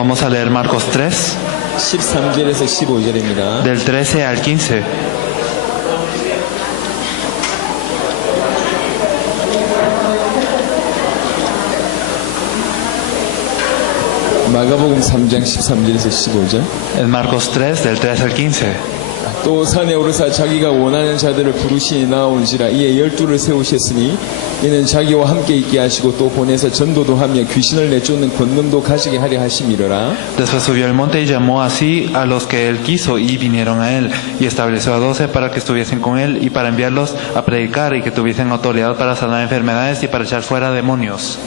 Vamos a leer Marcos 3, 13절에서 15절입니다. del 13 al 15. 마가복음 3장 13절에서 15절. Es Marcos 3, del 13 al 15. 또 산에 오르사 자기가 원하는 자들을 부르시니 나온지라. 이에 12를 세우셨으니 이는 자기와 함께 있게 하시고 또 보내서 전도도 하며 귀신을 내쫓는 권능도 가지게 하려 하심이로라. Después subió al monte y llamó así a los que él quiso y vinieron a él, y estableció a 12 para que estuviesen con él y para enviarlos a predicar y que tuviesen autoridad para sanar enfermedades y para echar fuera demonios.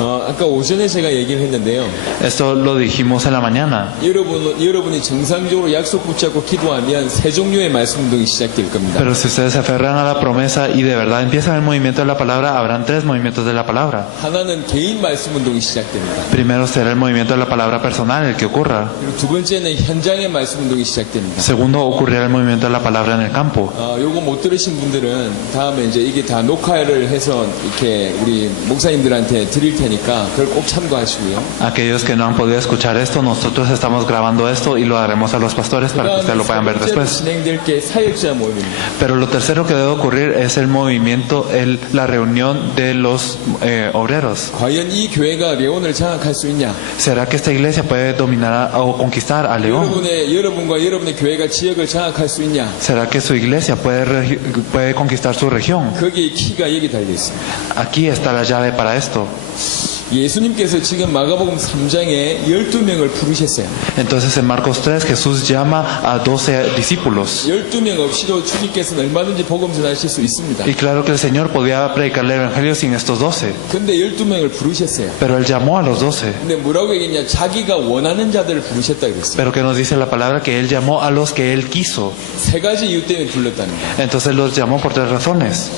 아까 오전에 제가 얘기를 했는데요. Esto lo dijimos en la mañana. 여러분이 정상적으로 약속 붙잡고 기도하면 세 종류의 말씀 운동이 시작될 겁니다. Pero si ustedes se aferran a la promesa y de verdad empiezan el movimiento de la palabra, habrán 3 movimientos de la palabra. 하나는 개인 말씀 운동이 시작됩니다. Primero será el movimiento de la palabra personal, el que ocurra. 그리고 두 번째는 현장의 말씀 운동이 시작됩니다. Segundo, ocurrirá el movimiento de la palabra en el campo. 요거 못 들으신 분들은 다음에 이제 이게 다 녹화를 해서 이렇게 우리 목사님들한테 드릴 테니까 그걸 꼭 참고하시고요. Aquellos que no han podido escuchar esto, nosotros estamos grabando esto y lo daremos a los pastores para que ustedes lo puedan ver después. 진행될 게 사역자 모임입니다. Pero lo tercero que debe ocurrir es el movimiento, la reunión de los obreros. 과연 이 교회가 레온을 장악할 수 있냐? ¿Será que esta iglesia puede dominar o conquistar a León? 여러분과 여러분의 교회가 지역을 장악할 수 있냐? ¿Será que su iglesia puede conquistar su región? 거기에 키가 여기 달려 있습니다. Aquí está la llave para esto. 예수님께서 지금 마가복음 3장에 12명을 부르셨어요. Entonces en Marcos 3 Jesús llama a 12 discípulos. 12명 없이도 주님께서는 얼마든지 복음 전하실 수 있습니다. Y claro que el Señor podía predicar el evangelio sin estos 12. 근데 12명을 부르셨어요. Pero Él llamó a los 12. 근데 뭐라고 얘기했냐? 자기가 원하는 자들을 부르셨다 그랬어요. Pero que nos dice la palabra que Él llamó a los que Él quiso. 세 가지 이유 때문에 불렀다는 거예요. Entonces los llamó por 3 razones.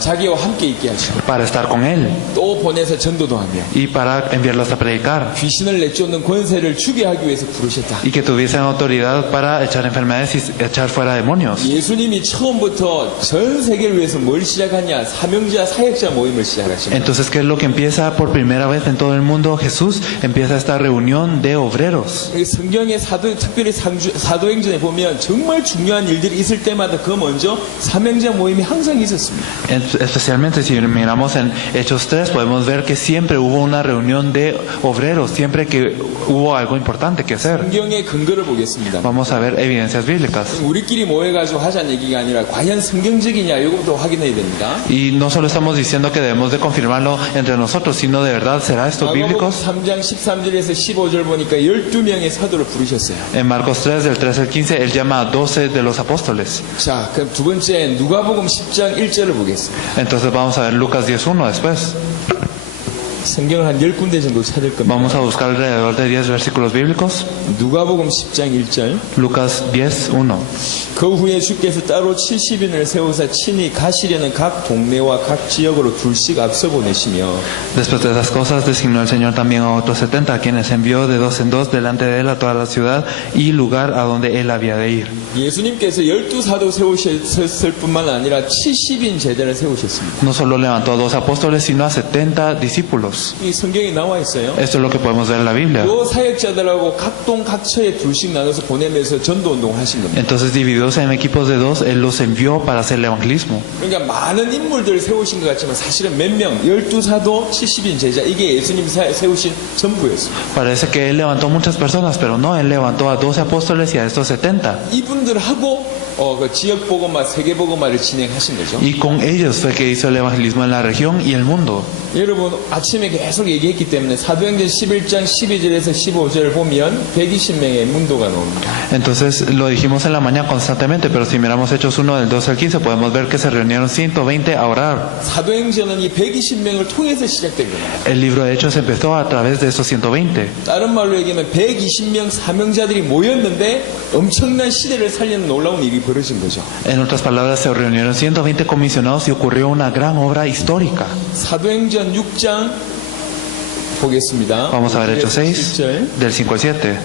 자기와 함께 있게 하시고 Para estar con Él. 또 보내서 전도도 하며 Y para enviarlos a predicar. 귀신을 내쫓는 권세를 주게 하기 위해서 부르셨다. Y que tuviesen autoridad para echar enfermedades y echar fuera demonios. 예수님이 처음부터 전 세계를 위해서 뭘 시작하냐? 사명자, 사역자 모임을 시작하십니다. Entonces, ¿qué es lo que empieza por primera vez en todo el mundo? Jesús empieza esta reunión de obreros. 성경의 특별히 사도행전에 보면 정말 중요한 일들이 있을 때마다 그 먼저 사명자 모임이 항상 있었습니다. Especialmente si miramos en Hechos 3, podemos ver que siempre hubo una reunión de obreros, siempre que hubo algo importante que hacer. 성경의 근거를 보겠습니다. Vamos a ver evidencias bíblicas. 우리끼리 모여가지고 하자는 얘기가 아니라 과연 성경적이냐 이것도 확인해야 됩니다. Y no solo estamos diciendo que debemos de confirmarlo entre nosotros, sino de verdad, ¿será esto bíblico? 3장 13절에서 15절 보니까 12명의 사도를 부르셨어요. En Marcos 3, del 13 al 15, Él llama a 12 de los apóstoles. 자, 그럼 두 번째 누가복음 10장 1절을 보겠습니다. Entonces vamos a ver Lucas 10.1 después. 성경을 한 10군데 정도 찾을 겁니다. Vamos a buscar alrededor de 10 versículos bíblicos. 누가복음 10장 1절. Lucas 10.1. 그 후에 주께서 따로 70인을 세우사 친히 가시려는 각 동네와 각 지역으로 둘씩 앞서 보내시며 Después de esas cosas designó el Señor también a otros 70, a quienes envió de 2 en 2 delante de él a toda la ciudad y lugar a donde él había de ir. 예수님께서 12사도 세우셨을 뿐만 아니라 70인 제자를 세우셨습니다. No solo levantó a 2 apóstoles, sino a 70 discípulos. 이 성경에 나와 있어요. Esto es lo que podemos ver en la Biblia. 그 사역자들하고 각 동 각처에 둘씩 나눠서 보내면서 전도 운동을 하신 겁니다. Entonces, divididos en equipos de 2, él los envió para hacer el evangelismo. 그러니까 많은 인물들을 세우신 것 같지만 사실은 몇 명, 12사도 70인 제자, 이게 예수님이 세우신 전부였습니다. Parece que él levantó muchas personas, pero no, él levantó a 12 apóstoles y a estos 70. 이분들하고 그 지역 복음화, 세계 복음화를 진행하신 거죠. Y con ellos fue que hizo el evangelismo en la región y el mundo. 여러분 아침에 계속 얘기했기 때문에 사도행전 11장 12절에서 15절을 보면 120명의 문도가 나옵니다. Entonces lo dijimos en la mañana constantemente, pero si miramos Hechos 1 del 12 al 15 podemos ver que se reunieron 120 a orar. 사도행전은 이 120명을 통해서 시작된 겁니다. El libro de Hechos empezó a través de esos 120. 다른 말로 얘기하면 120명 사명자들이 모였는데 엄청난 시대를 살리는 놀라운 일이 벌어진 거죠. En otras palabras, se reunieron 120 comisionados y ocurrió una gran obra histórica. 사도행전 6장 보겠습니다. Vamos a ver Hechos 6 del 5 al 7.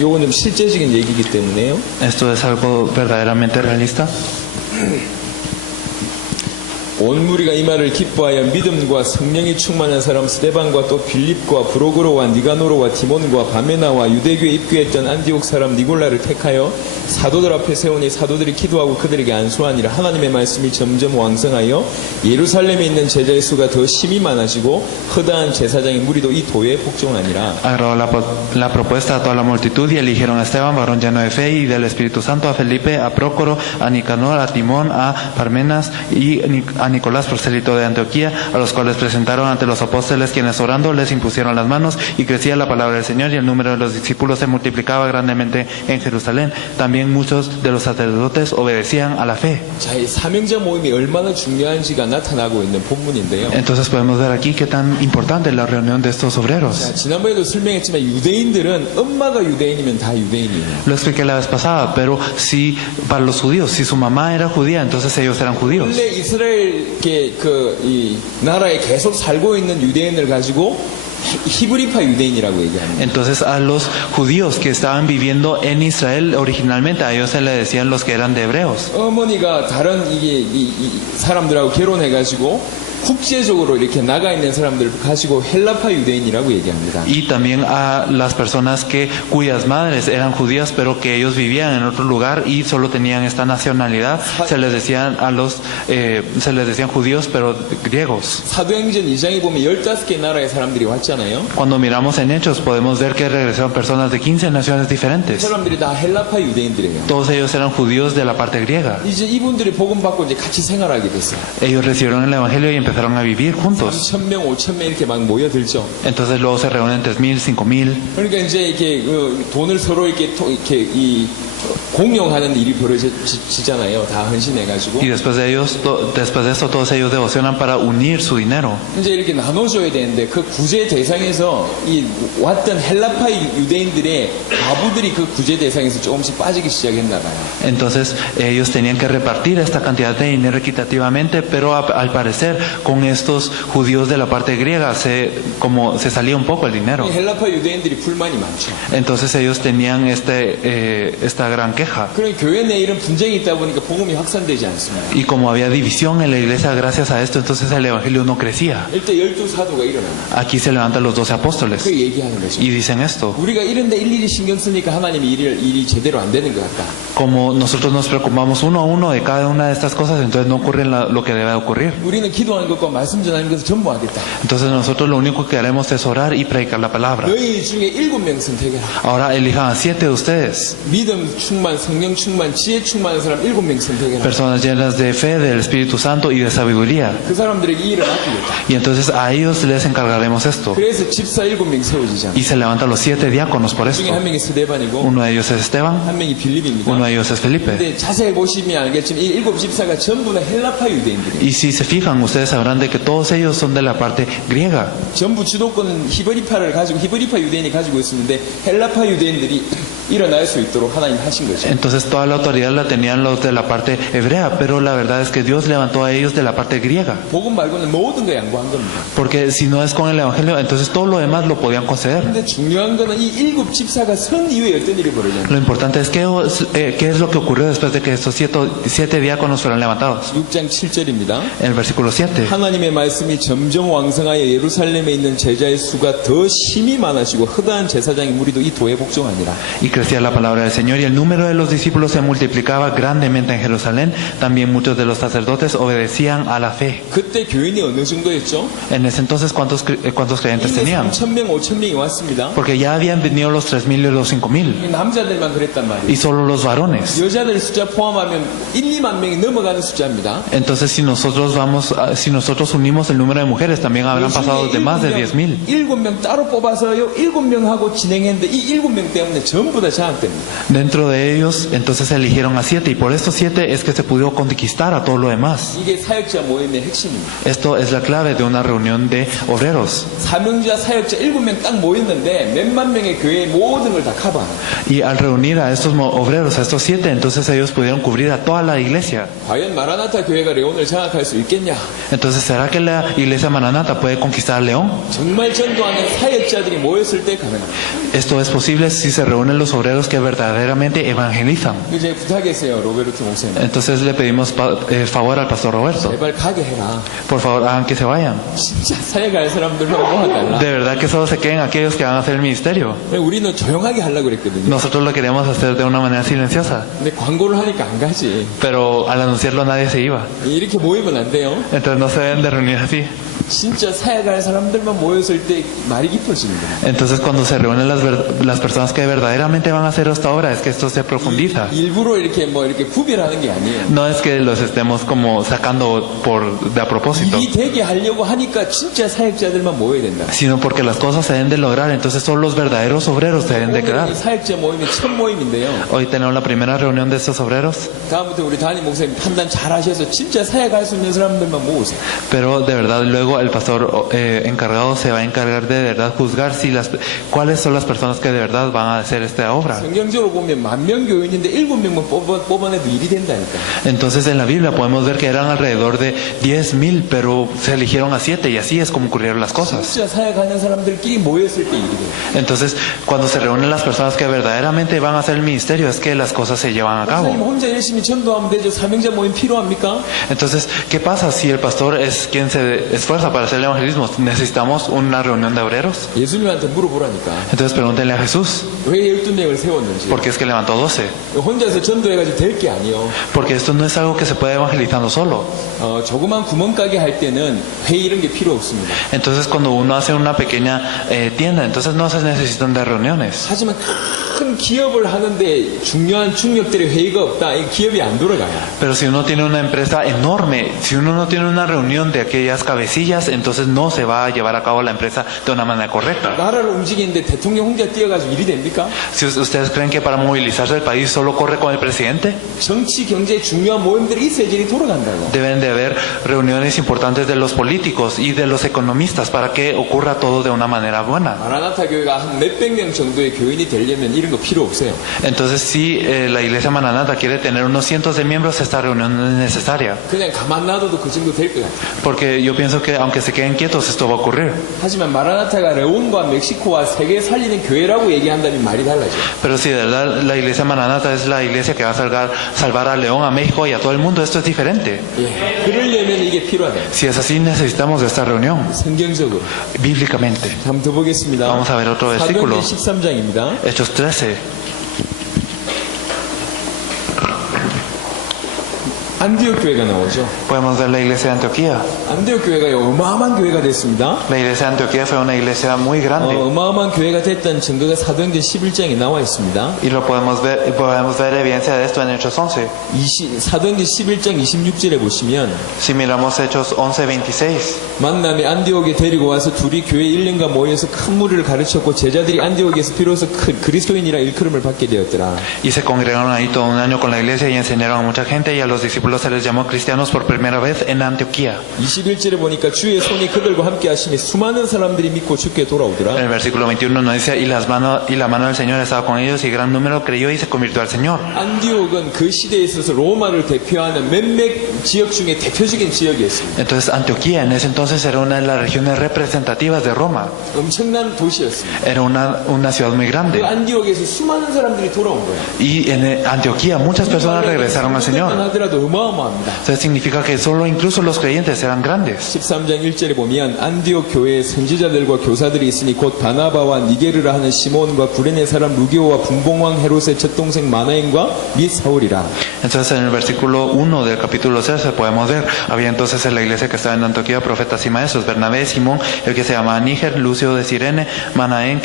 요건 좀 실제적인 얘기이기 때문에요. Esto es algo verdaderamente realista. 온 무리가 이 말을 기뻐하여 믿음과 성령이 충만한 사람 스데반과 또 빌립과 브로그로와 니가노로와 디몬과 바메나와 유대교에 입교했던 안디옥 사람 니골라를 택하여 사도들 앞에 세우니 사도들이 기도하고 그들에게 안수하니라. 하나님의 말씀이 점점 왕성하여 예루살렘에 있는 제자의 수가 더 심히 많아지고 허다한 제사장의 무리도 이 도에 복종하니라. Agradó la propuesta a toda la multitud y eligieron a Esteban, varón lleno de fe y del Espíritu Santo, a Felipe, a Prócoro, a Nicanor, a Timón, a Parmenas y a Nicolás, prosélito de Antioquía, a los cuales presentaron ante los apóstoles, quienes orando les impusieron las manos, y crecía la palabra del Señor y el número de los discípulos se multiplicaba grandemente en Jerusalén. También muchos de los sacerdotes obedecían a la fe. 자, 이 사명자 모임이 얼마나 중요한지가 나타나고 있는 본문인데요. Entonces podemos ver aquí qué tan importante es la reunión de estos obreros. 자, 지난번에도 설명했지만 유대인들은 엄마가 유대인이면 다 유대인이에요. Lo expliqué la vez pasada, pero si para los judíos, si su mamá era judía, entonces ellos eran judíos. 원래 이스라엘 이 나라에 계속 살고 있는 유대인을 가지고 히브리파 유대인이라고 얘기합니다. Entonces a los judíos que estaban viviendo en Israel originalmente, a ellos se les decían los que eran de hebreos. 어머니가 다른 이 사람들하고 결혼해가지고 국제적으로 이렇게 나가 있는 사람들 가지고 헬라파 유대인이라고 얘기합니다. Y también a las personas cuyas madres eran judías, pero que ellos vivían en otro lugar y solo tenían esta nacionalidad, se les decían judíos, pero griegos. 사도행전 2장에 보면 15개 나라의 사람들이 왔잖아요. Cuando miramos en Hechos podemos ver que regresaron personas de 15 naciones 그 diferentes. 사람들이 다 헬라파 유대인들이에요. Todos ellos eran judíos de la parte griega. 이제 이분들이 복음 받고 이제 같이 생활하게 됐어요. Ellos recibieron el evangelio y empezaron a vivir juntos. 3,000명, 5,000명 이렇게 막 모여들죠. Entonces luego se reúnen 3,000, 5,000. 그러니까 이제 이렇게 돈을 서로 이렇게 이 공용하는 일이 벌어지잖아요. 다 헌신해가지고. Y después de esto todos ellos devocionan para unir su dinero. 이제 이렇게 나눠줘야 되는데 그 구제 대상에서 이 왔던 헬라파 유대인들의 과부들이 그 구제 대상에서 조금씩 빠지기 시작했나 봐요. Entonces ellos tenían que repartir esta cantidad de dinero equitativamente, pero al parecer con estos judíos de la parte griega se salía un poco el dinero. 이 헬라파 유대인들이 불만이 많죠. Entonces ellos tenían esta gran queja. 그러니 교회 내 이런 분쟁이 있다 보니까 복음이 확산되지 않습니다. Y como había división en la iglesia gracias a esto, entonces el evangelio no crecía. 일대 12사도가 일어나요. Aquí se levantan los 12 apóstoles 그 얘기하는 거죠. y dicen esto. 우리가 이런데 일일이 신경 쓰니까 하나님이 일이 제대로 안 되는 것 같다. Como nosotros nos preocupamos uno a uno de cada una de estas cosas, entonces no ocurre lo que debe ocurrir. 우리는 기도하는 것과 말씀 전하는 것을 전부 하겠다. Entonces nosotros lo único que haremos es orar y predicar la palabra. 너희 중에 7명 선택해라. Ahora elijan a 7 de ustedes, 믿음 충만, 성령 충만, 지혜 충만한 사람 7명 선택해라. personas llenas de fe, del Espíritu Santo y de sabiduría. 그 사람들에게 이 일을 맡기겠다. Y entonces a ellos les encargaremos esto. 그래서 집사 7명 세워지잖아. Y se levantan los 7 diáconos por 그 esto. 중에 한 명이 스데반이고 Uno de ellos es Esteban, 한 명이 빌립입니다. uno de ellos es Felipe. 근데 자세히 보시면 알겠지만 이 7 집사가 전부 다 헬라파 유대인들이에요. Y si se fijan, ustedes sabrán de que todos ellos son de la parte griega. 전부 주도권은 히브리파 유대인이 가지고 있었는데 헬라파 유대인들이 일어날 수 있도록 하나님 하신 거죠. Entonces toda la autoridad la tenían los de la parte hebrea, pero la verdad es que Dios levantó a ellos de la parte griega. 복음 말고는 모든 거 양보한 겁니다. Porque si no es con el evangelio, entonces todo lo demás lo podían conceder. 근데 중요한 거는 이 7 집사가 선 이후에 어떤 일이 벌어졌냐. Lo importante es qué es lo que ocurrió después de que estos 7 diáconos fueron levantados. 6장 7절입니다. En el versículo 7. 하나님의 말씀이 점점 왕성하여 예루살렘에 있는 제자의 수가 더 심히 많아지고 허다한 제사장의 무리도 이 도에 복종하니라. Y crecía la palabra del Señor y el número de los discípulos se multiplicaba grandemente en Jerusalén. También muchos de los sacerdotes obedecían a la fe. 그때 교인이 어느 정도였죠? En ese entonces, ¿cuántos creyentes tenían? 3,000명, 5,000명이 왔습니다. Porque ya habían venido los 3,000 y los 5,000. 남자들만 그랬단 말이에요. Y solo los varones. 여자들 숫자 포함하면 2만 명이 넘어가는 숫자입니다. Entonces, si nosotros unimos el número de mujeres, también habrán pasado de más de 10,000. 7명 따로 뽑아서요. 7명하고 진행했는데 이 7명 때문에 전부 다 장악됩니다. Dentro de ellos, entonces eligieron a 7 y por estos 7 es que se pudo conquistar a todo lo demás. 이게 사역자 모임의 핵심입니다. Esto es la clave de una reunión de obreros. 사명자, 사역자 7명 딱 모였는데 몇만 명의 교회의 모든 걸 다 커버하는. Y al reunir a estos obreros, a estos 7, entonces ellos pudieron cubrir a toda la iglesia. 과연 마라나타 교회가 레온을 장악할 수 있겠냐? Entonces, ¿será que la iglesia Maranata puede conquistar a León? 정말 전도하는 사역자들이 모였을 때 가능합니다. Esto es posible si se reúnen los obreros que verdaderamente evangelizan. 이제 부탁했어요, 로베르토 목사님. Entonces le pedimos favor al pastor Roberto. 제발 가게 해라. Por favor, hagan que se vayan. 진짜 사역할 사람들만 모아달라. De verdad que solo se queden aquellos que van a hacer el ministerio. 우리는 조용하게 하려고 그랬거든요. Nosotros lo queríamos hacer de una manera silenciosa, 근데 광고를 하니까 안 가지. pero al anunciarlo nadie se iba. 이렇게 모이면 안 돼요. Entonces no se deben de reunir así. 진짜 사역할 사람들만 모였을 때 말이 깊어지는 거예요. Entonces cuando se reúnen las personas que verdaderamente van a hacer esta obra, es que esto se profundiza. 일부러 이렇게 이렇게 구별하는 게 아니에요. No es que los estemos como sacando de a propósito, 일이 되게 하려고 하니까 진짜 사역자들만 모여야 된다. sino porque las cosas se deben de lograr, entonces solo los verdaderos obreros se deben de 오늘 quedar. 이 사역자 모임이 첫 모임인데요. Hoy tenemos la primera reunión de estos obreros, 다음부터 우리 담임 목사님 판단 잘 하셔서 진짜 사역할 수 있는 사람들만 모으세요. pero de verdad luego el pastor encargado se va a encargar de verdad juzgar si cuáles son las personas que de verdad van a hacer esta obra. 성경적으로 보면 10,000 교인인데 7명만 뽑아내도 일이 된다니까. Entonces en la Biblia podemos ver que eran alrededor de 10,000, pero se eligieron a 7 y así es como ocurrieron las cosas. 진짜 사역하는 사람들끼리 모였을 때 일이 돼요. Entonces cuando se reúnen las personas que verdaderamente van a hacer el ministerio es que las cosas se llevan a 목사님 cabo. 혼자 열심히 전도하면 되죠. 사명자 모임 필요합니까? Entonces, ¿qué pasa si el pastor es quien se esfuerza para hacer el evangelismo? ¿Necesitamos una reunión de obreros? 예수님한테 물어보라니까. Entonces pregúntenle a Jesús, 왜 12명을 세웠는지. ¿por qué es que levantó 12? 혼자서 전도해가지고 될 게 아니에요. Porque esto no es algo que se puede evangelizando solo. 조그만 구멍가게 할 때는 회의 이런 게 필요 없습니다. Entonces cuando uno hace una pequeña tienda, entonces no se necesitan de reuniones. 하지만 큰 기업을 하는데 중요한 중력들의 회의가 없다. 이 기업이 안 돌아가요. Pero si uno tiene una empresa enorme, si uno no tiene una reunión de aquellas cabecillas, entonces no se va a llevar a cabo la empresa de una manera correcta. 나라를 움직이는데 대통령 혼자 뛰어가지고 일이 됩니까? Si ustedes creen que para movilizarse el país solo corre con el presidente, 정치, 경제 중요한 모임들이 있어야지 일이 돌아간다고. deben de haber reuniones importantes de los políticos y de los economistas para que ocurra todo de una manera buena. 마라나타 교회가 한 몇백 명 정도의 교인이 되려면 이런 거 필요 없어요. Entonces si la iglesia Maranata quiere tener unos cientos de miembros, esta reunión no es necesaria. 그냥 가만 놔둬도 그 정도 될 것 같아요. Porque yo pienso que aunque se queden quietos, esto va a ocurrir. 하지만 마라나타가 레온과 멕시코와 세계 살리는 교회라고 얘기한다면 말이 달라져. Pero si de verdad la iglesia Maranata es la iglesia que va a salvar a León, a México y a todo el mundo, esto es diferente. 예, 그러려면 이게 필요하다. Si es así, necesitamos de esta reunión, 성경적으로. bíblicamente. 한번 더 보겠습니다. Vamos a ver otro versículo. 사도행전 13장입니다. Hechos 13. 안디옥 교회가 나오죠. Podemos ver la iglesia de Antioquía. 안디옥 교회가 어마어마한 교회가 됐습니다. La iglesia de Antioquía fue una iglesia muy grande. 어마어마한 교회가 됐다는 증거가 사도행전 11장에 나와 있습니다. Y lo podemos ver evidencia de esto en Hechos 11. 사도행전 11장 26절에 보시면 Si miramos Hechos 11:26. 만남에 안디옥에 데리고 와서 둘이 교회 1년간 모여서 큰 무리를 가르쳤고 제자들이 안디옥에서 비로소 그리스도인이라 일컬음을 받게 되었더라. Y se congregaron ahí todo un año con la iglesia y enseñaron a mucha gente y a los discípulos se les llamó cristianos por primera vez en Antioquía. 21절에 보니까 주의 손이 그들과 함께 하심에 수많은 사람들이 믿고 주께 돌아오더라. En el versículo 21 nos dice, y la mano del Señor estaba con ellos y gran número creyó y se convirtió al Señor. 안디옥은 그 시대에 있어서 로마를 대표하는 몇몇 지역 중에 대표적인 지역이었습니다. Entonces Antioquía en ese entonces era una de las regiones representativas de Roma. 엄청난 도시였습니다. Era una ciudad muy 그 grande. 안디옥에서 수많은 사람들이 돌아온 거예요. Y en Antioquía muchas personas regresaron al Señor. 하더라도 어마어마합니다. Eso significa que solo incluso los creyentes eran grandes. 13장 1절에 보면 안디옥 교회에 선지자들과 교사들이 있으니 곧 바나바와 니게르라 하는 시몬과 구레네 사람 루기오와 분봉왕 헤롯의 젖동생 마나엔과 및 사울이라. Entonces en el versículo 1 del capítulo 13 podemos ver, había entonces en la iglesia que estaba en Antioquía profetas y maestros, Bernabé, Simón, el que se llamaba Níger, Lucio de Cirene, Manaén,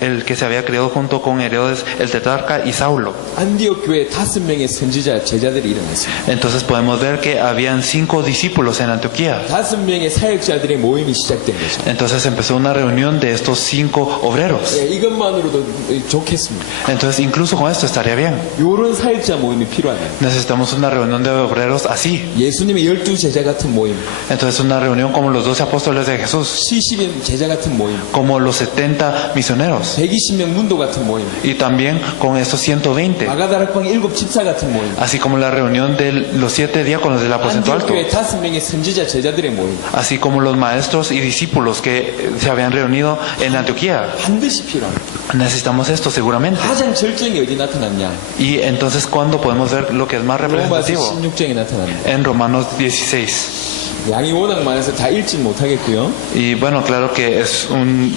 el que se había criado junto con Herodes el tetrarca y Saulo. 안디옥 교회에 5명의 선지자 제자들이 일어났습니다. Entonces Entonces podemos ver que habían 5 discípulos en Antioquía. 5명의 사역자들의 모임이 시작된 거죠. Entonces empezó una reunión de estos 5 obreros. 예, 이것만으로도 좋겠습니다. Entonces incluso con esto estaría bien. 이런 사역자 모임이 필요하네요. Necesitamos una reunión de obreros así. 예수님의 12제자 같은 모임, Entonces una reunión como los 12 apóstoles de Jesús, 70인 제자 같은 모임, como los 70 misioneros, 120명 문도 같은 모임, y también con estos 120, 마가다락방 7 집사 같은 모임, así como la reunión de los 7 diáconos del aposento alto, 안디옥교회 5명의 선지자 제자들의 모임, así como los maestros y discípulos que se habían reunido en Antioquía. 반드시 필요합니다. Necesitamos esto seguramente. 가장 절정이 어디 나타났냐? Y entonces, ¿cuándo podemos ver lo que es más 로마서 representativo? 16장에 나타납니다. En Romanos 16. 양이 워낙 많아서 다 읽지 못하겠고요. Y bueno, claro que es un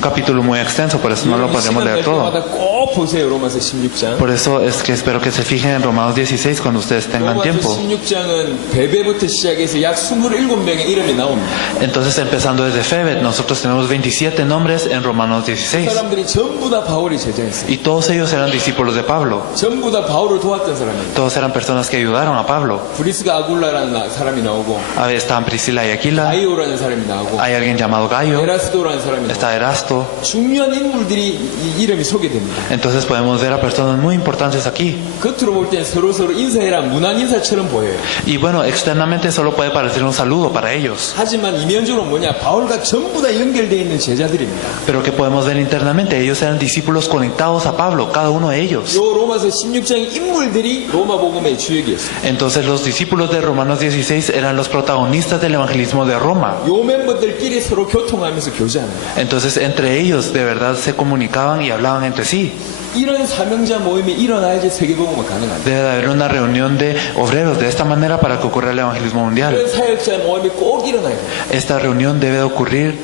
capítulo muy extenso, por eso no lo podemos 시간 날 leer todo. 때마다 꼭 보세요. 로마서 16장. Por eso es que espero que se fijen en Romanos 16 cuando ustedes tengan 로마서 tiempo. 16장은 베베부터 시작해서 약 27명의 이름이 나옵니다. Entonces, empezando desde Febet, nosotros tenemos 27 nombres en Romanos 그 16. 사람들이 전부 다 바울이 제자였어요. Y todos ellos eran discípulos de Pablo. 전부 다 바울을 도왔던 사람이에요. Todos eran personas que ayudaron a Pablo. 브리스가 아굴라라는 사람이 나오고, Ahí estaban Priscila y Aquila. 가이오라는 사람이 나오고, Hay alguien llamado Gallo. 에라스도라는 사람이 나오고, Está Erasto. 중요한 인물들이 이 이름이 소개됩니다. Entonces podemos ver a personas muy importantes aquí. 겉으로 볼 땐 서로서로 인사해라 무난 인사처럼 보여요. Y bueno, externamente solo puede parecer un saludo para ellos. 하지만 이면적으로 뭐냐? 바울과 전부 다 연결되어 있는 제자들입니다. Pero que podemos ver internamente, ellos eran discípulos conectados a Pablo, cada uno de ellos. 요 로마서 16장 인물들이 로마 복음의 주역이었어요. Entonces los discípulos de Romanos 16 eran los protagonistas del evangelismo de Roma. 요 멤버들끼리 서로 교통하면서 교제하는 거예요. Entonces entre ellos de verdad se comunicaban y hablaban entre sí. 이런 사명자 모임이 일어나야지 세계복음은 가능합니다. Debe de haber una reunión de obreros de esta manera para que ocurra el evangelismo mundial. 이런 사역자 모임이 꼭 일어나야 돼요. Esta reunión debe de ocurrir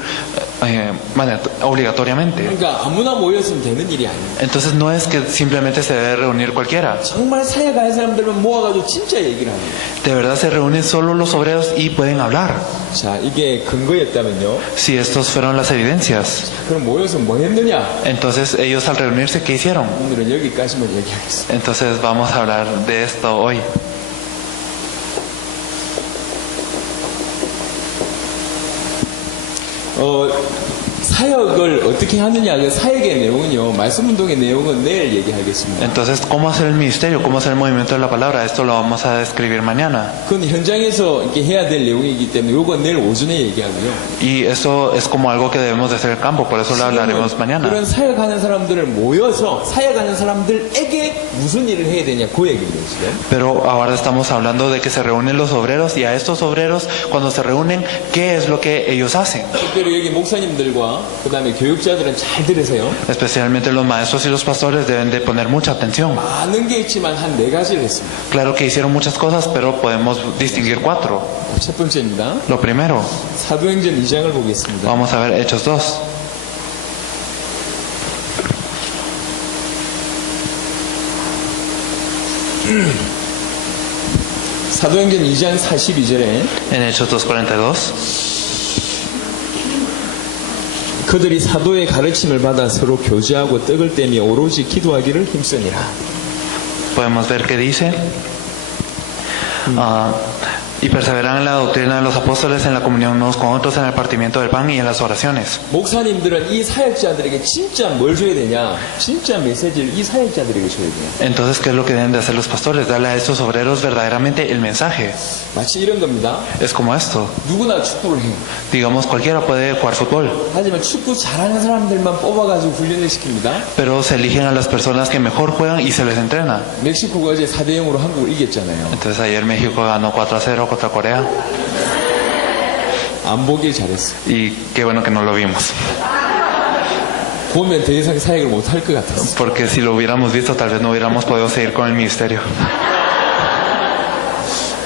obligatoriamente. 그러니까 아무나 모였으면 되는 일이 아니에요. Entonces no es que simplemente se debe reunir cualquiera. 정말 사역하는 사람들은 모아가지고 진짜 얘기를 합니다. De verdad se reúnen solo los obreros y pueden hablar. 자, 이게 근거였다면요. Si estos fueron las evidencias, 그럼 모여서 뭐 했느냐? entonces ellos al reunirse, ¿qué hicieron? 오늘은 여기까지만 얘기하겠습니다. Entonces vamos a hablar de esto hoy. 사역을 어떻게 하느냐, 그 사역의 내용은요, 말씀 운동의 내용은 내일 얘기하겠습니다. Entonces, ¿cómo hacer el ministerio? ¿Cómo hacer el movimiento de la palabra? Esto lo vamos a describir mañana. 그건 현장에서 이렇게 해야 될 내용이기 때문에 요건 내일 오전에 얘기하고요. Y eso es como algo que debemos de hacer en el campo, por eso lo hablaremos mañana. 그런 사역하는 사람들을 모여서 사역하는 사람들에게 무슨 일을 해야 되냐, 그 얘기입니다. 지금. Pero ahora estamos hablando de que se reúnen los obreros y a estos obreros, cuando se reúnen, ¿qué es lo que ellos hacen? 특별히 여기 목사님들과 그 다음에 교육자들은 잘 들으세요. Especialmente los maestros y los pastores deben de poner mucha atención. 많은 게 있지만 한 4가지를 했습니다. Claro que hicieron muchas cosas, pero podemos distinguir 4. 첫 번째입니다. Lo primero, 사도행전 2장을 보겠습니다. vamos a ver Hechos 2. 사도행전 2장 42절에 En Hechos 2:42. 그들이 사도의 가르침을 받아 서로 교제하고 떡을 떼며 오로지 기도하기를 힘쓰니라. Podemos ver que dice, y perseveran en la doctrina de los apóstoles, en la comunión unos con otros, en el partimiento del pan y en las oraciones. 목사님들은 이 사역자들에게 진짜 뭘 줘야 되냐? 진짜 메시지를 이 사역자들에게 줘야 돼요. Entonces, ¿qué es lo que deben de hacer los pastores? Darle a estos obreros verdaderamente el mensaje. 마치 이런 겁니다. Es como esto. 누구나 축구를 해요. Digamos, cualquiera puede jugar fútbol, 하지만 축구 잘하는 사람들만 뽑아가지고 훈련을 시킵니다. pero se eligen a las personas que mejor juegan y se les entrena. 멕시코가 어제 4대0으로 한국을 이겼잖아요. Entonces, ayer México ganó 4-0 contra Corea 안 보길 잘했어. y qué bueno que no lo vimos. 보면 더 이상 사역을 못 할 것 같았어. Porque si lo hubiéramos visto, tal vez no hubiéramos podido seguir con el ministerio.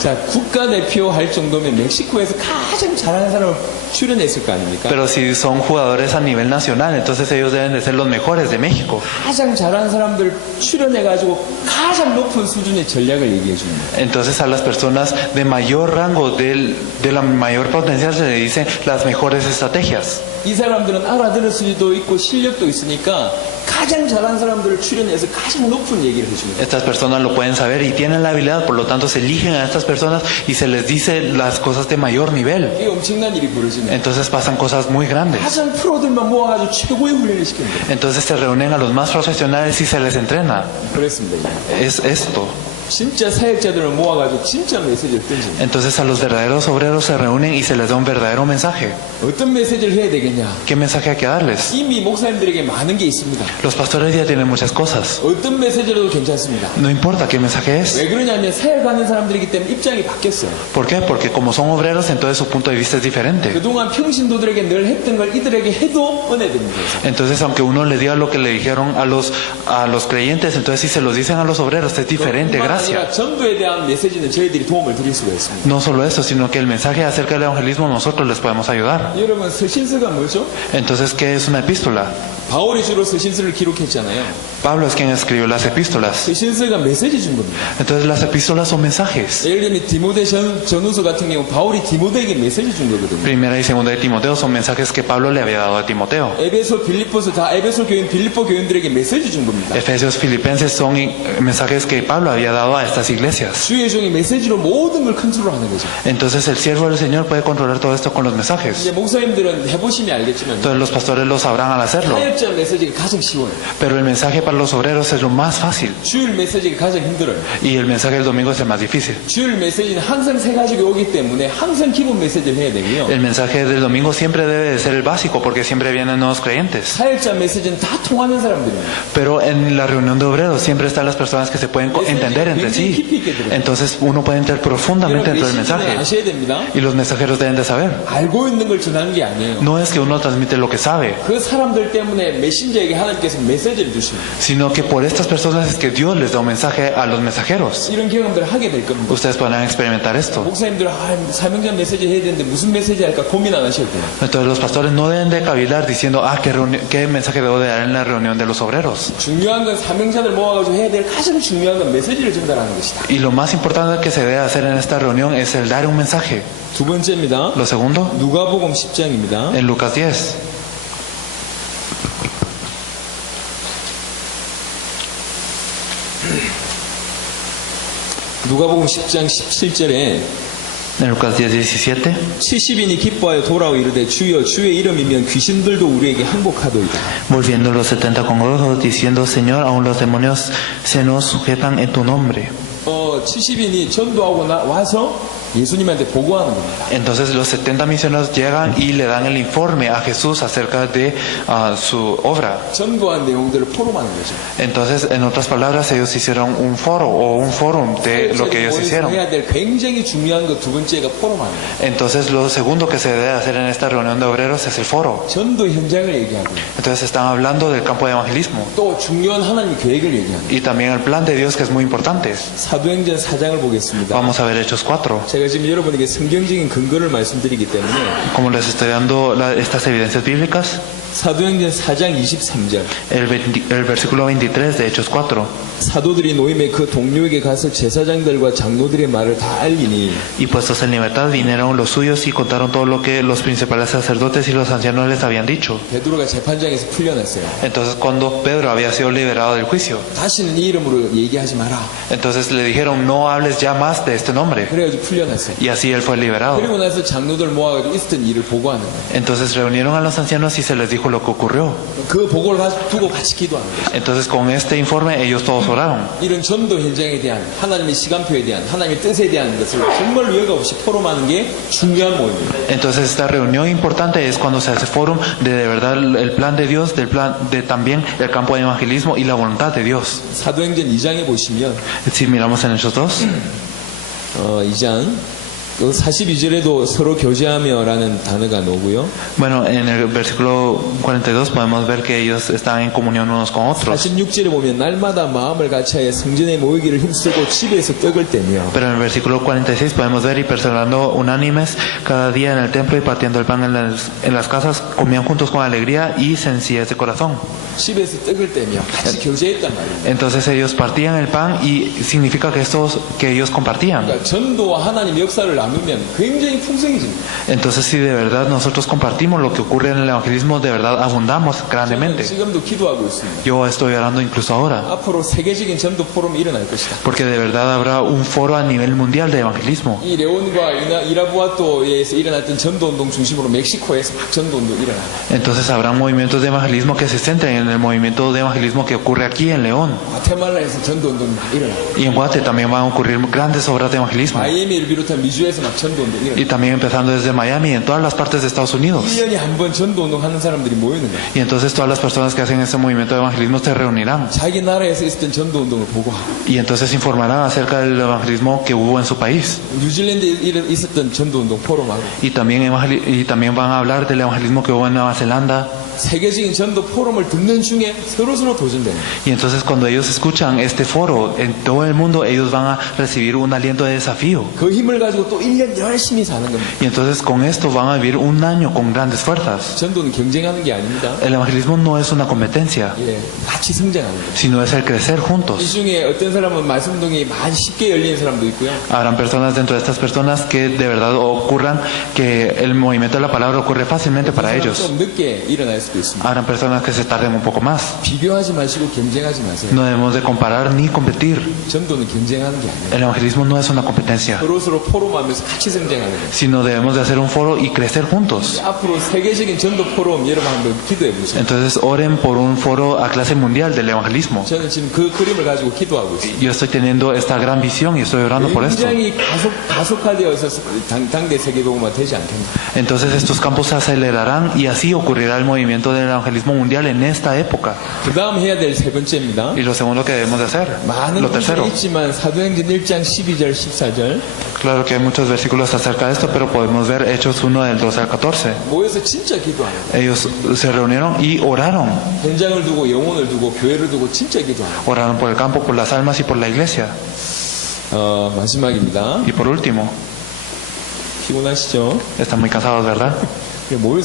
자, 국가대표 할 정도면 멕시코에서 가장 잘하는 사람을 출연했을 거 아닙니까? Pero si son jugadores a nivel nacional, entonces ellos deben de ser los mejores de México. 가장 잘하는 사람들 출연해가지고 가장 높은 수준의 전략을 얘기해 주는 거예요. Entonces a las personas de mayor rango, de la mayor potencial, se le dicen las mejores estrategias. 이 사람들은 알아들을 수도 있고 실력도 있으니까 가장 잘한 사람들을 추려내서 가장 높은 얘기를 해줍니다. Estas personas lo pueden saber y tienen la habilidad, por lo tanto se eligen a estas personas y se les dice las cosas de mayor nivel. 이게 엄청난 일이 벌어지네. Entonces pasan cosas muy grandes. 가장 프로들만 모아가지고 최고의 훈련을 시킵니다. Entonces se reúnen a los más profesionales y se les entrena. 그렇습니다. Es esto. 진짜 사역자들을 모아가지고 진짜 메시지를 던집니다. Entonces a los verdaderos obreros se reúnen y se les da un verdadero mensaje. 어떤 메시지를 해야 되겠냐? ¿Qué mensaje hay que darles? 이미 목사님들에게 많은 게 있습니다. Los pastores ya tienen muchas cosas. 어떤 메시지라도 괜찮습니다. No importa qué mensaje es. 왜 그러냐면 사역하는 사람들이기 때문에 입장이 바뀌었어요. ¿Por qué? Porque como son obreros, entonces su punto de vista es diferente. 그동안 평신도들에게 늘 했던 걸 이들에게 해도 은혜됩니다. Entonces, aunque uno le diga lo que le dijeron a los creyentes, entonces si se los dicen a los obreros, es diferente, gracia. 전도에 대한 메시지는 저희들이 도움을 드릴 수가 있습니다. No solo eso, sino que el mensaje acerca del evangelismo nosotros les podemos ayudar. 여러분 서신서가 뭐죠? Entonces, ¿qué es una epístola? 바울이 주로 서신서를 기록했잖아요. Pablo es quien escribió las epístolas. 서신서가 메시지 준 겁니다. Entonces, las epístolas son mensajes. 예를 들면 디모데 전후서 같은 경우 바울이 디모데에게 메시지 준 거거든요. Primera y segunda de Timoteo son mensajes que Pablo le había dado a Timoteo. 에베소, 빌립보서 다 에베소 교인, 빌립보 교인들에게 메시지 준 겁니다. Efesios, Filipenses son mensajes que Pablo había dado a estas iglesias. 주의 종이 메시지로 모든 걸 컨트롤하는 거죠. Entonces, el siervo del Señor puede controlar todo esto con los mensajes. 이제 목사님들은 해보시면 알겠지만 Entonces, los pastores lo sabrán al hacerlo. 사역자 메시지가 가장 쉬워요. Pero el mensaje para los obreros es lo más fácil. 주일 메시지가 가장 힘들어요. Y el mensaje del domingo es el más difícil. 주일 메시지는 항상 세 가지가 오기 때문에 항상 기본 메시지를 해야 되고요. El mensaje del domingo siempre debe de ser el básico porque siempre vienen nuevos creyentes. 사역자 메시지는 다 통하는 사람들이에요. Pero en la reunión de obreros siempre están las personas que se pueden entender entre sí. Entonces uno puede entrar profundamente dentro del mensaje. 아셔야 됩니다. Y los mensajeros deben de saber. 알고 있는 걸 전하는 게 아니에요. No es que uno transmite lo que sabe, 그 사람들 때문에 메신저에게 하나님께서 메시지를 주십니다. sino que por estas personas es que Dios les da un mensaje a los mensajeros. 이런 경험들을 하게 될 겁니다. Ustedes podrán experimentar esto. 목사님들 사명자 메시지 해야 되는데 무슨 메시지 할까 고민 안 하셔도 돼요. Entonces los pastores no deben de cavilar diciendo, ¿qué mensaje debo de dar en la reunión de los obreros? 중요한 건 사명자들 모아가지고 해야 될 가장 중요한 건 메시지를 전달하는 것이다. Y lo más importante que se debe hacer en esta reunión es el dar un mensaje. 두 번째입니다. Lo segundo, 누가복음 10장입니다. en Lucas 10. 누가복음 10장 17절에 En Lucas 10:17, 70인이 기뻐하여 돌아오 이르되 주여 주의 이름이면 귀신들도 우리에게 항복하도이다. volviendo los 70 con gozo, diciendo, Señor, aún los demonios se nos sujetan en tu nombre. 70인이 전도하고 와서 예수님한테 보고하는 겁니다. Entonces los 70 misioneros llegan y le dan el informe a Jesús acerca de su obra. 전도한 내용들을 포럼하는 거죠. Entonces, en otras palabras, ellos hicieron un foro o un forum de lo que ellos hicieron. 해야 될 굉장히 중요한 거 두 번째가 포럼하는 거예요. Entonces, lo segundo que se debe hacer en esta reunión de obreros es el foro. 전도 현장을 얘기하고 Entonces, están hablando del campo de evangelismo 또 중요한 하나님 계획을 얘기하는 y también el plan de Dios, que es muy importante. 사도행전 4장을 보겠습니다. Vamos a ver Hechos 4. 제가 지금 여러분에게 성경적인 근거를 말씀드리기 때문에 Como les estoy dando estas evidencias bíblicas, 사도행전 4장 23절 el versículo 23 de Hechos 4. 사도들이 노임에 그 동료에게 가서 제사장들과 장로들의 말을 다 알리니 Y puestos en libertad vinieron los suyos y contaron todo lo que los principales sacerdotes y los ancianos les habían dicho. 베드로가 재판장에서 풀려났어요. Entonces, cuando Pedro había sido liberado del juicio, 다시는 이 이름으로 얘기하지 마라. entonces le dijeron, no hables ya más de este nombre. 그래가지고 풀려났어요. Y así él fue liberado. 그리고 나서 장로들 모아가지고 있었던 일을 보고하는 거예요. Entonces reunieron a los ancianos y se les dijo lo que ocurrió. 그 보고를 두고 같이 기도하는 거예요. Entonces, con este informe ellos todos oraron. 이런 전도 현장에 대한 하나님의 시간표에 대한 하나님의 뜻에 대한 것을 정말 위협 없이 포럼하는 게 중요한 모임입니다. Entonces, esta reunión importante es cuando se hace fórum de verdad el plan de Dios, del plan de también el campo de evangelismo y la voluntad de Dios. 사도행전 2장에 보시면 Si miramos en Hechos 2, 2장 42절에도 서로 교제하며라는 단어가 나오고요. bueno, en el versículo 42 podemos ver que ellos están en comunión unos con otros. 46절에 보면 날마다 마음을 같이하여 성전에 모이기를 힘쓰고 집에서 떡을 떼며 Pero en el versículo 46 podemos ver y perseverando unánimes cada día en el templo y partiendo el pan en las casas, comían juntos con alegría y sencillez de corazón. 집에서 떡을 떼며 같이 교제했단 말이에요. Entonces ellos partían el pan y significa que ellos compartían. 그러니까 전도와 하나님 역사를 나누면 굉장히 풍성해집니다. Entonces, si de verdad nosotros compartimos lo que ocurre en el evangelismo, de verdad abundamos 저는 grandemente. 지금도 기도하고 있습니다. Yo estoy orando incluso ahora, 앞으로 세계적인 전도 포럼이 일어날 것이다. porque de verdad habrá un foro a nivel mundial de evangelismo. 이 레온과 이라부아토에서 일어났던 전도운동 중심으로 멕시코에서 막 전도운동 일어나요. Entonces habrá movimientos de evangelismo que se centren en el movimiento de evangelismo que ocurre aquí en León. 과테말라에서 전도운동이 막 일어나요. Y en Guate también van a ocurrir grandes obras de evangelismo. 마이애미를 비롯한 미주에서 막 전도운동 일어나요. Y también empezando desde Miami, en todas las partes de Estados Unidos. 1년에 한 번 전도운동 하는 사람들이 모이는 거예요. Y entonces todas las personas que hacen ese movimiento de evangelismo se reunirán. 자기 나라에서 있었던 전도운동을 보고하고 Y entonces informarán acerca del evangelismo que hubo en su país. 뉴질랜드에 있었던 전도운동 포럼하고 Y también van a hablar del evangelismo que hubo en Nueva Zelanda. 세계적인 전도 포럼을 듣는 중에 서로서로 도전되는 거예요. Y entonces cuando ellos escuchan este foro en todo el mundo, ellos van a recibir un aliento de desafío. 그 힘을 가지고 또 1년 열심히 사는 겁니다. Y entonces con esto van a vivir un año con grandes fuerzas. 전도는 경쟁하는 게 아닙니다. El evangelismo no es una competencia, 예, 같이 성장하는 거예요. sino es el crecer 이 juntos. 중에 어떤 사람은 말씀운동이 많이 쉽게 열리는 사람도 있고요. Habrán personas dentro de estas personas que de verdad ocurran, que el movimiento de la palabra ocurre fácilmente para ellos. 좀 늦게 일어날 수도 있습니다. Habrán personas que se tarden un poco más. 비교하지 마시고 경쟁하지 마세요. No debemos de comparar ni competir. 전도는 경쟁하는 게 아니에요. El evangelismo no es una competencia, 서로서로 포럼하면서 같이 성장하는 거예요. sino debemos de hacer un foro y crecer juntos. 앞으로 세계적인 전도 포럼 여러분 한번 기도해 보세요. Entonces oren por un foro a clase mundial del evangelismo. 저는 지금 그 그림을 가지고 기도하고 있어요. Yo estoy teniendo esta gran visión y estoy orando por esto. 굉장히 가속화되어서 당대 세계복음화 되지 않겠나. Entonces estos campos se acelerarán y así ocurrirá el movimiento del evangelismo mundial en esta época. 그 다음 해야 될 세 번째입니다. Y lo segundo que debemos de hacer, 많은 lo 구절이 tercero. 있지만 사도행전 1장 12절 14절 Claro que hay muchos versículos acerca de esto, pero podemos ver Hechos 1 del 12 al 14. 모여서 진짜 기도합니다. Ellos se reunieron y oraron. 현장을 두고 영혼을 두고 교회를 두고 진짜 기도합니다. Oraron por el campo, por las almas y por la iglesia. 마지막입니다. Y por último, 피곤하시죠? están muy cansados, ¿verdad? 모일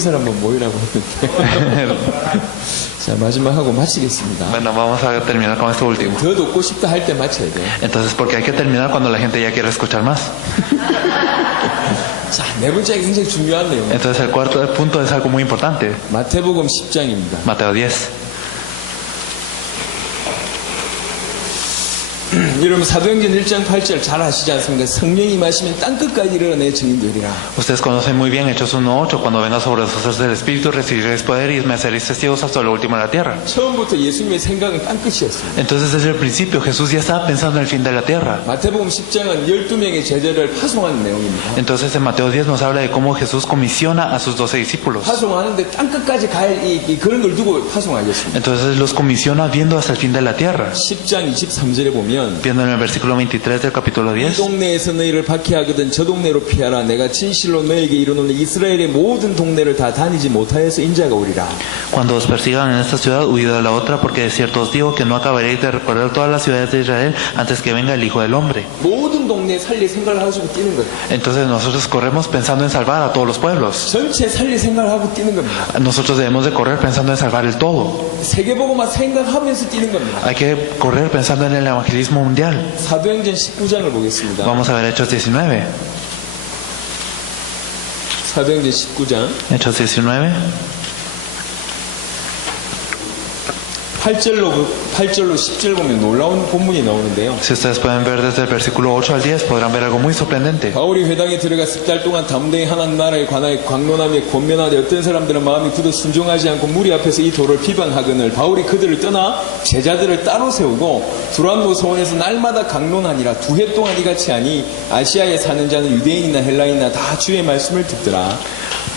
사람은 모이라고 했는데 자 마지막 하고 마치겠습니다. Bueno, vamos a terminar con esto último. 더 듣고 싶다 할 때 마쳐야 돼요. Entonces, porque hay que terminar cuando la gente ya quiere escuchar más. 자, 네 번째가 굉장히 중요한 내용. Entonces, el cuarto punto es algo muy importante. 마태복음 10장입니다. Mateo 10. 여러분 사도행전 1장 8절 잘 아시지 않습니까? 성령이 임하시면 땅끝까지 이르러 내 증인되리라. Ustedes conocen muy bien Hechos 1.8, cuando venga sobre vosotros del Espíritu recibiréis poder y me seréis testigos hasta lo último de la tierra. 처음부터 예수님의 생각은 땅끝이었습니다. Entonces desde el principio Jesús ya estaba pensando en el fin de la tierra. 마태복음 10장은 12명의 제자를 파송하는 내용입니다. Entonces en Mateo 10 nos habla de cómo Jesús comisiona a sus 12 discípulos. 파송하는데 땅끝까지 갈 그런 걸 두고 파송하겠습니다. Entonces los comisiona viendo hasta el fin de la tierra. 10장 23절에 보면 Viendo en el versículo 23 del capítulo 이 10. 동네에서 너희를 박해하거든 저 동네로 피하라. 내가 진실로 너에게 이르노니 이스라엘의 모든 동네를 다 다니지 못하여서 인자가 오리라. Cuando os persigan en esta ciudad, huid de la otra, porque de cierto os digo que no acabaréis de recorrer todas las ciudades de Israel antes que venga el Hijo del Hombre. 모든 동네 살릴 생각을 하고 뛰는 거예요. Entonces nosotros corremos pensando en salvar a todos los pueblos. 전체 살릴 생각을 하고 뛰는 겁니다. Nosotros debemos de correr pensando en salvar el todo. 세계보고만 생각하면서 뛰는 겁니다. Hay que correr pensando en el evangelismo mundial. 사도행전 19장을 보겠습니다. Vamos a ver Hechos 19. 사도행전 19장 Hechos 19. 8절로 10절 보면 놀라운 본문이 나오는데요. Si ustedes pueden ver desde el versículo 8 al 10, podrán ver algo muy sorprendente. 바울이 회당에 들어가 10달 동안 담대히 하나님 나라에 관하여 광론하며 권면하되 어떤 사람들은 마음이 굳어 순종하지 않고 무리 앞에서 이 도를 비방하거늘 바울이 그들을 떠나 제자들을 따로 세우고 두란노 서원에서 날마다 강론하니라. 2해 동안 이같이 하니 아시아에 사는 자는 유대인이나 헬라인이나 다 주의 말씀을 듣더라.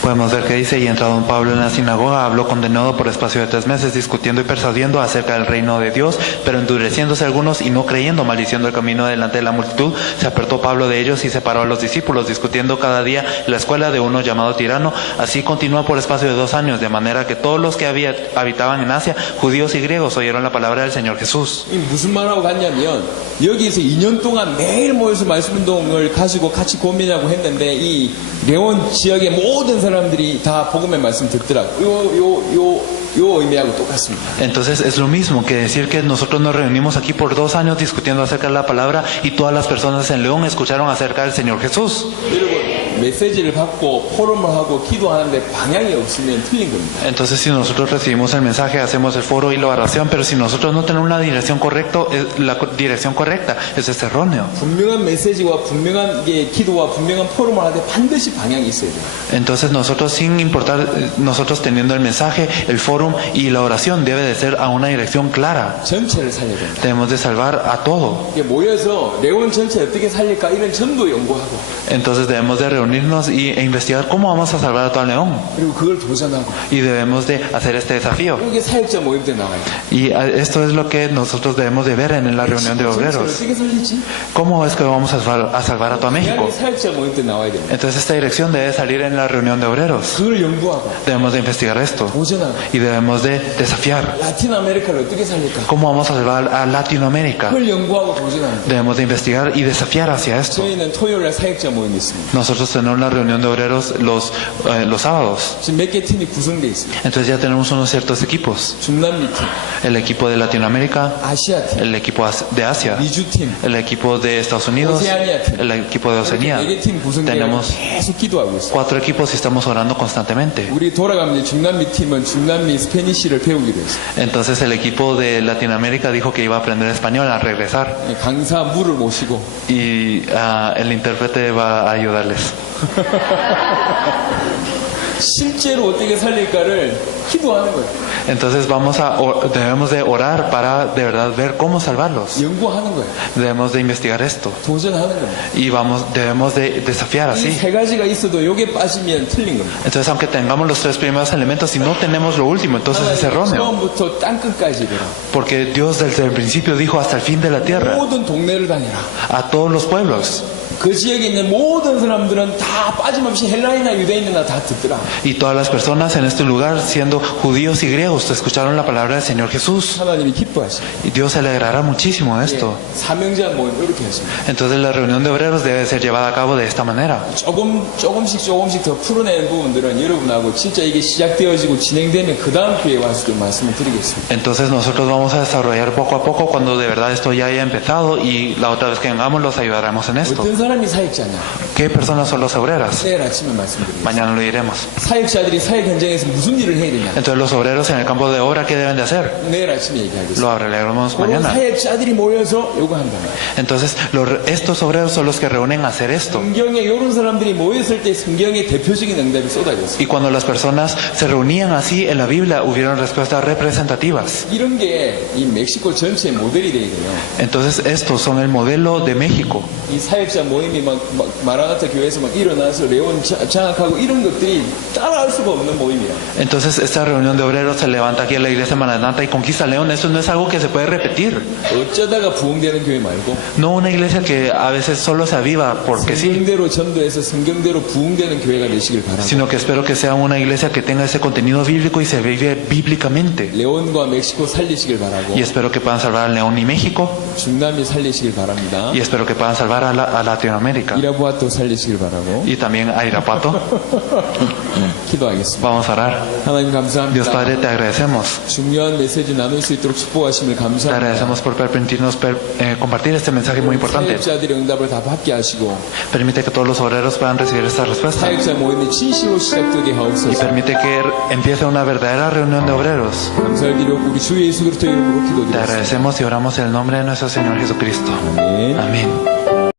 Podemos ver que dice, y entrado Pablo en la sinagoga, habló condenado por espacio de 3 meses, discutiendo y persuadiendo acerca del reino de Dios, pero endureciéndose algunos y no creyendo, maldiciendo el camino delante de la multitud, se apartó Pablo de ellos y separó a los discípulos, discutiendo cada día en la escuela de uno llamado Tirano. Así continuó por espacio de 2 años, de manera que todos los que habitaban en Asia, judíos y griegos, oyeron la palabra del Señor Jesús. 이 무슨 말하고 갔냐면 여기에서 2년 동안 매일 모여서 말씀운동을 가지고 같이 고민하고 했는데 이 레온 지역의 모든 사람들이 다 복음의 말씀 듣더라고요. 요 의미하고 똑같습니다. Entonces es lo mismo que decir que nosotros nos reunimos aquí por 2 años discutiendo acerca de la palabra y todas las personas en León escucharon acerca del Señor Jesús. 여러분 메시지를 받고 포럼을 하고 기도하는데 방향이 없으면 틀린 겁니다. Entonces si nosotros recibimos el mensaje, hacemos el foro y la oración, pero si nosotros no tenemos una dirección correcta, eso es erróneo. 분명한 메시지와 분명한 기도와 분명한 포럼을 하는데 반드시 방향이 있어야 돼요. Entonces nosotros, sin importar, nosotros teniendo el mensaje, el fórum y la oración debe de ser a una dirección clara. 전체를 살려야 됩니다. Debemos de salvar a todo. 이게 모여서 레온 전체 어떻게 살릴까 이런 전도 연구하고 Entonces debemos de reunirnos e investigar cómo vamos a salvar a todo el León. 그리고 그걸 도전하고 Y debemos de hacer este desafío. 이게 사역자 모임 때 나와요. Y esto es lo que nosotros debemos de ver en la reunión de 전체를 obreros. 어떻게 살리지? ¿Cómo es que vamos a salvar a todo México? 대학의 사역자 모임 때 나와야 됩니다. Entonces esta dirección debe salir en la reunión de obreros. 그걸 연구하고 Debemos de investigar esto. 도전하고 Y debemos de desafiar. 라틴 아메리카를 어떻게 살릴까? ¿Cómo vamos a salvar a Latinoamérica? 그걸 연구하고 도전하는. Debemos de investigar y desafiar hacia esto. 저희는 토요일날 사역자 모임이 있습니다. Nosotros tenemos la reunión de obreros los sábados. 지금 몇 개 팀이 구성되어 있습니다. Entonces ya tenemos unos ciertos equipos. 중남미 팀, El equipo de Latinoamérica, 아시아 팀, el equipo de Asia, 미주 팀, el equipo de Estados Unidos, el equipo de Oceanía. 이렇게 4개 팀 구성되어 Tenemos 계속 기도하고 있습니다. 4 equipos y estamos orando constantemente. 우리 돌아가면 이제 중남미 팀은 중남미 스페니쉬를 배우기로 했어요. Entonces el equipo de Latinoamérica dijo que iba a aprender español al regresar 강사 무를 모시고 y el intérprete va a ayudarles. 실제로 어떻게 살릴까를 기도하는 거예요. Entonces debemos de orar para de verdad ver cómo salvarlos. 연구하는 거예요. Debemos de investigar esto 도전하는 거예요. y debemos de desafiar 이 así. 세 가지가 있어도 요게 빠지면 틀린 겁니다. Entonces aunque tengamos los 3 primeros elementos, si no tenemos lo último, entonces es erróneo. 처음부터 땅끝까지 이르라. Porque Dios desde el principio dijo hasta el fin de la tierra, 모든 동네를 다니라. a todos los pueblos. 그 지역에 있는 모든 사람들은 다 빠짐없이 헬라인이나 유대인이나 다 듣더라. Y todas las personas en este lugar, siendo judíos y griegos, escucharon la palabra del Señor Jesús. 하나님이 기뻐하시고 Y Dios se alegrará muchísimo de esto. 사명자 모임 이렇게 했습니다. Entonces la reunión de obreros debe ser llevada a cabo de esta manera. 조금씩 더 풀어내는 부분들은 여러분하고 진짜 이게 시작되어지고 진행되면 그 다음 기회에 와서 좀 말씀을 드리겠습니다. Entonces nosotros vamos a desarrollar poco a poco cuando de verdad esto ya haya empezado y la otra vez que vengamos los ayudaremos en esto. 어떤 사람이 사역자냐? ¿Qué personas son los obreras? 내일 아침에 말씀드리겠습니다. Mañana lo diremos. 사역자들이 사역 현장에서 무슨 일을 해야 되냐? Entonces los obreros en el campo de obra, ¿qué deben de hacer? 내일 아침에 얘기하겠습니다. Lo hablaremos 그런 mañana. 사역자들이 모여서 요거 한다. Entonces estos obreros son los que reúnen a hacer esto. 성경에 이런 사람들이 모였을 때 성경의 대표적인 응답이 쏟아졌어요. Y cuando las personas se reunían así en la Biblia, hubieron respuestas representativas. 이런 게 이 멕시코 전체의 모델이 되야 돼요. Entonces estos son el modelo de México. 이 사역자 모임이 막 마라나타 교회에서 막 일어나서 레온 장악하고 이런 것들이 따라할 수가 없는 모임이야. Entonces esta reunión de obreros se levanta aquí en la iglesia Maranata y conquista León. Eso no es algo que se puede repetir. 어쩌다가 부흥되는 교회 말고 No una iglesia que a veces solo se aviva porque sí, 성경대로 전도해서 성경대로 부흥되는 교회가 되시길 바랍니다. sino que espero que sea una iglesia que tenga ese contenido bíblico y se vive bíblicamente. 레온과 멕시코 살리시길 바라고 Y espero que puedan salvar a León y México 중남미 살리시길 바랍니다. y espero que puedan salvar a Latinoamérica 이라부아토 살리시길 바라고 y también a Irapuato. 기도하겠습니다. Vamos a orar. 하나님 Dios 감사합니다. Padre, te agradecemos. 중요한 메시지 나눌 수 있도록 축복하심을 Te 감사합니다. agradecemos por permitirnos compartir este mensaje muy importante. 사역자들의 응답을 다 받게 하시고 Permite que todos los obreros puedan recibir esta respuesta 사역자 모임이 진실로 시작되게 y 하옵소서. permite que empiece una verdadera reunión de obreros. 감사를 드리고 우리 주 예수 그리스도 이름으로 Te 기도드립니다. agradecemos y oramos en el nombre de nuestro Señor Jesucristo. 아멘. Amén.